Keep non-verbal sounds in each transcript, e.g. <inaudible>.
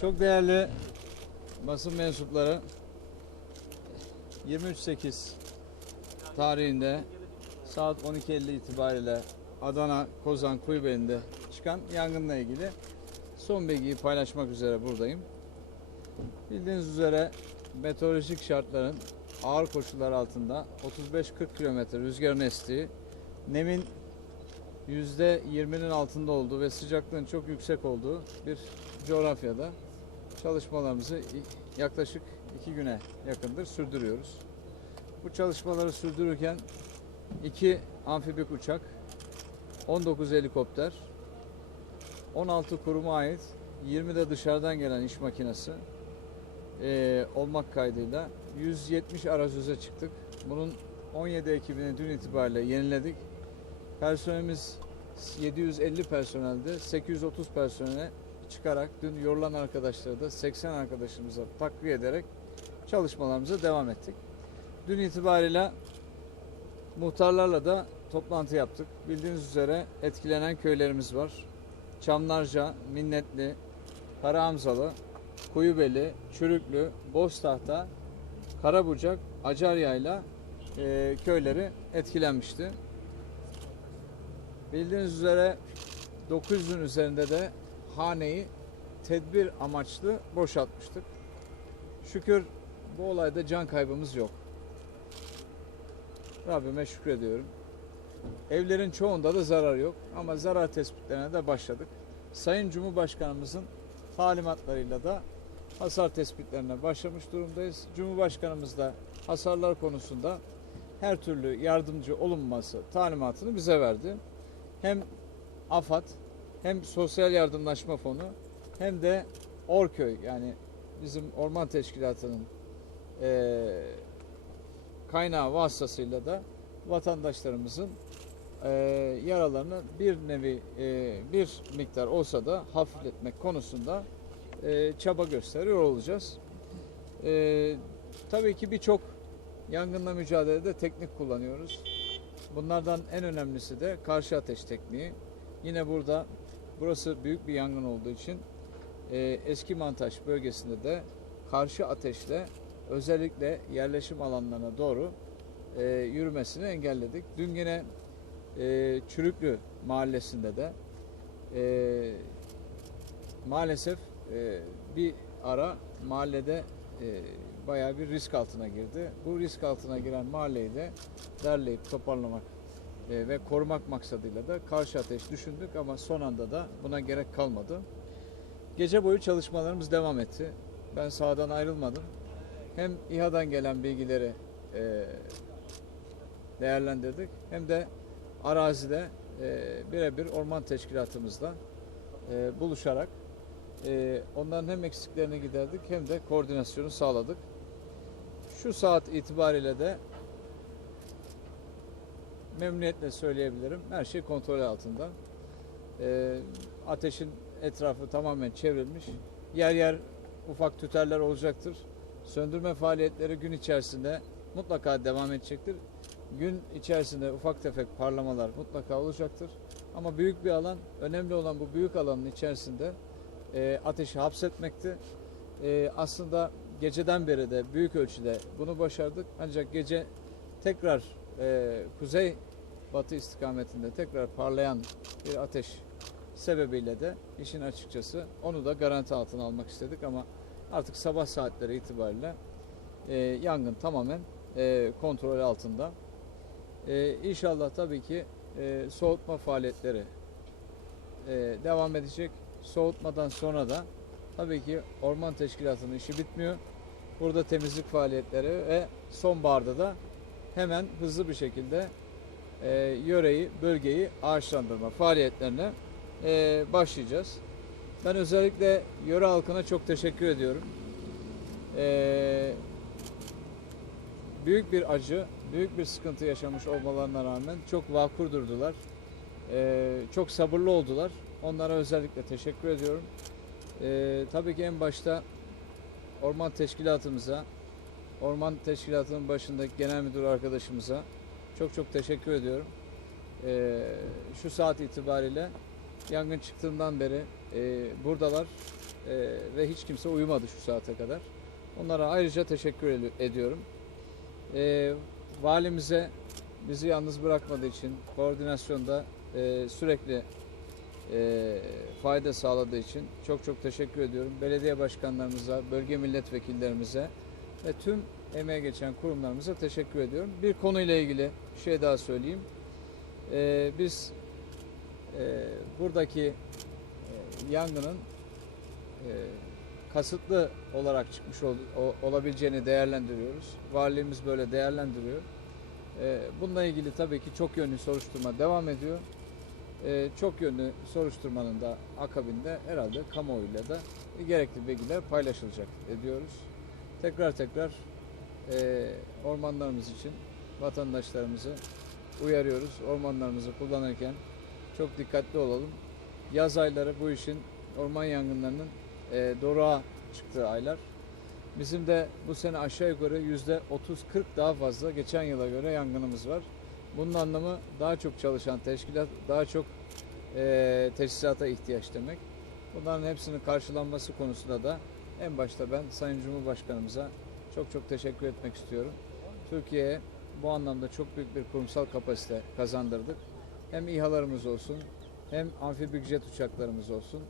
Çok değerli basın mensupları 23.8 tarihinde saat 12.50 itibariyle Adana Kozan Kuyubeli'nde çıkan yangınla ilgili son bilgiyi paylaşmak üzere buradayım. Bildiğiniz üzere meteorolojik şartların ağır koşullar altında 35-40 km rüzgarın estiği, nemin %20'nin altında olduğu ve sıcaklığın çok yüksek olduğu bir coğrafyada çalışmalarımızı yaklaşık iki güne yakındır sürdürüyoruz. Bu çalışmaları sürdürürken iki amfibik uçak, 19 helikopter, 16 kuruma ait 20 de dışarıdan gelen iş makinesi eee, olmak kaydıyla 170 arazöze çıktık. Bunun 17 ekibini dün itibariyle yeniledik. Personelimiz 750 personelde 830 personele çıkarak dün yorulan arkadaşları da 80 arkadaşımıza takviye ederek çalışmalarımıza devam ettik. Dün itibariyle muhtarlarla da toplantı yaptık. Bildiğiniz üzere etkilenen köylerimiz var. Çamlarca, Minnetli, Karahamzalı, Kuyubeli, Çürüklü, Boztahta, Karabucak, Acarya'yla e, köyleri etkilenmişti. Bildiğiniz üzere 900'ün üzerinde de haneyi tedbir amaçlı boşaltmıştık. Şükür bu olayda can kaybımız yok. Rabbime şükrediyorum. Evlerin çoğunda da zarar yok ama zarar tespitlerine de başladık. Sayın Cumhurbaşkanımızın talimatlarıyla da hasar tespitlerine başlamış durumdayız. Cumhurbaşkanımız da hasarlar konusunda her türlü yardımcı olunması talimatını bize verdi. Hem AFAD hem Sosyal Yardımlaşma Fonu hem de Orköy yani bizim orman teşkilatının eee kaynağı vasıtasıyla da vatandaşlarımızın eee, yaralarını bir nevi eee, bir miktar olsa da hafifletmek konusunda eee, çaba gösteriyor olacağız. Eee, tabii ki birçok yangınla mücadelede teknik kullanıyoruz. Bunlardan en önemlisi de karşı ateş tekniği. Yine burada burası büyük bir yangın olduğu için eee, eski Mantaş bölgesinde de karşı ateşle özellikle yerleşim alanlarına doğru eee, yürümesini engelledik. Dün yine eee, Çürüklü mahallesinde de eee, maalesef eee, bir ara mahallede eee, bayağı bir risk altına girdi. Bu risk altına giren mahalleyi de derleyip toparlamak eee, ve korumak maksadıyla da karşı ateş düşündük ama son anda da buna gerek kalmadı. Gece boyu çalışmalarımız devam etti. Ben sahadan ayrılmadım. Hem İHA'dan gelen bilgileri eee, değerlendirdik hem de arazide eee, birebir orman teşkilatımızla eee, buluşarak onların hem eksiklerini giderdik hem de koordinasyonu sağladık. Şu saat itibariyle de memnuniyetle söyleyebilirim. Her şey kontrol altında. Eee, ateşin etrafı tamamen çevrilmiş. Yer yer ufak tüterler olacaktır. Söndürme faaliyetleri gün içerisinde mutlaka devam edecektir. Gün içerisinde ufak tefek parlamalar mutlaka olacaktır. Ama büyük bir alan, önemli olan bu büyük alanın içerisinde e, ateşi hapsetmekti. E, aslında geceden beri de büyük ölçüde bunu başardık. Ancak gece tekrar e, kuzey batı istikametinde tekrar parlayan bir ateş sebebiyle de işin açıkçası onu da garanti altına almak istedik ama artık sabah saatleri itibariyle e, yangın tamamen e, kontrol altında. E, inşallah tabii ki e, soğutma faaliyetleri e, devam edecek. Soğutmadan sonra da tabii ki orman teşkilatının işi bitmiyor. Burada temizlik faaliyetleri ve sonbaharda da hemen hızlı bir şekilde e, yöreyi, bölgeyi ağaçlandırma faaliyetlerine e, başlayacağız. Ben özellikle yöre halkına çok teşekkür ediyorum. E, büyük bir acı, büyük bir sıkıntı yaşamış olmalarına rağmen çok vakur durdular. E, çok sabırlı oldular. Onlara özellikle teşekkür ediyorum. E, tabii ki en başta orman teşkilatımıza, orman teşkilatının başındaki genel müdür arkadaşımıza çok çok teşekkür ediyorum. E, şu saat itibariyle yangın çıktığından beri e, buradalar. e, ve hiç kimse uyumadı şu saate kadar. Onlara ayrıca teşekkür ed- ediyorum. E, valimize bizi yalnız bırakmadığı için koordinasyonda e, sürekli e, fayda sağladığı için çok çok teşekkür ediyorum. Belediye başkanlarımıza, bölge milletvekillerimize ve tüm emeğe geçen kurumlarımıza teşekkür ediyorum. Bir konuyla ilgili şey daha söyleyeyim. E, biz e, buradaki e, yangının e, kasıtlı olarak çıkmış ol, o- olabileceğini değerlendiriyoruz. Valiliğimiz böyle değerlendiriyor. E, bununla ilgili tabii ki çok yönlü soruşturma devam ediyor. E, çok yönlü soruşturmanın da akabinde herhalde kamuoyuyla da gerekli bilgiler paylaşılacak ediyoruz. Tekrar tekrar e, ormanlarımız için vatandaşlarımızı uyarıyoruz. Ormanlarımızı kullanırken çok dikkatli olalım. Yaz ayları bu işin orman yangınlarının e, doruğa çıktığı aylar. Bizim de bu sene aşağı yukarı yüzde 30-40 daha fazla geçen yıla göre yangınımız var. Bunun anlamı daha çok çalışan teşkilat, daha çok e, teçhizata ihtiyaç demek. Bunların hepsinin karşılanması konusunda da en başta ben Sayın Cumhurbaşkanımıza çok çok teşekkür etmek istiyorum. Türkiye'ye bu anlamda çok büyük bir kurumsal kapasite kazandırdık. Hem İHA'larımız olsun, hem amfibik jet uçaklarımız olsun,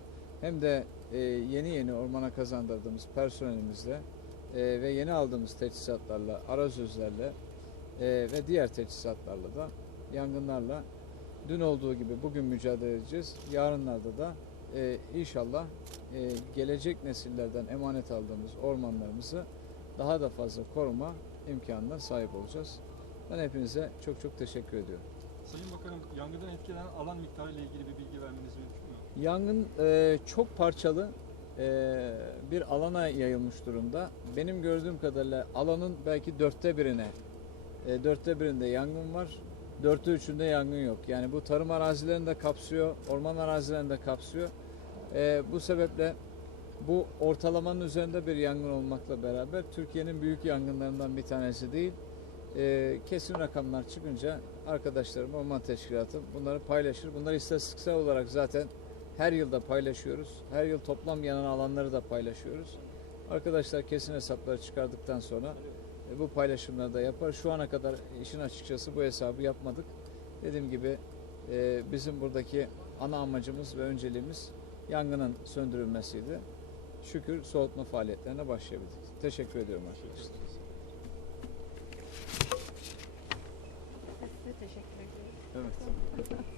hem de e, yeni yeni ormana kazandırdığımız personelimizle e, ve yeni aldığımız teçhizatlarla, arazözlerle e, ve diğer teçhizatlarla da yangınlarla dün olduğu gibi bugün mücadele edeceğiz. Yarınlarda da e, inşallah e, gelecek nesillerden emanet aldığımız ormanlarımızı daha da fazla koruma imkanına sahip olacağız. Ben hepinize çok çok teşekkür ediyorum. Sayın Bakanım, yangından etkilenen alan miktarı ile ilgili bir bilgi vermeniz mümkün mü? Yangın e, çok parçalı e, bir alana yayılmış durumda. Benim gördüğüm kadarıyla alanın belki dörtte birine, e, dörtte birinde yangın var. Dörtte üçünde yangın yok. Yani bu tarım arazilerini de kapsıyor, orman arazilerini de kapsıyor. E, bu sebeple bu ortalamanın üzerinde bir yangın olmakla beraber Türkiye'nin büyük yangınlarından bir tanesi değil. E, kesin rakamlar çıkınca arkadaşlarım Orman Teşkilatı bunları paylaşır. Bunları istatistiksel olarak zaten her yılda paylaşıyoruz. Her yıl toplam yanan alanları da paylaşıyoruz. Arkadaşlar kesin hesapları çıkardıktan sonra e, bu paylaşımları da yapar. Şu ana kadar işin açıkçası bu hesabı yapmadık. Dediğim gibi e, bizim buradaki ana amacımız ve önceliğimiz yangının söndürülmesiydi. Şükür soğutma faaliyetlerine başlayabildik. Teşekkür ediyorum arkadaşlar. Teşekkür ediyorum. Evet. <laughs>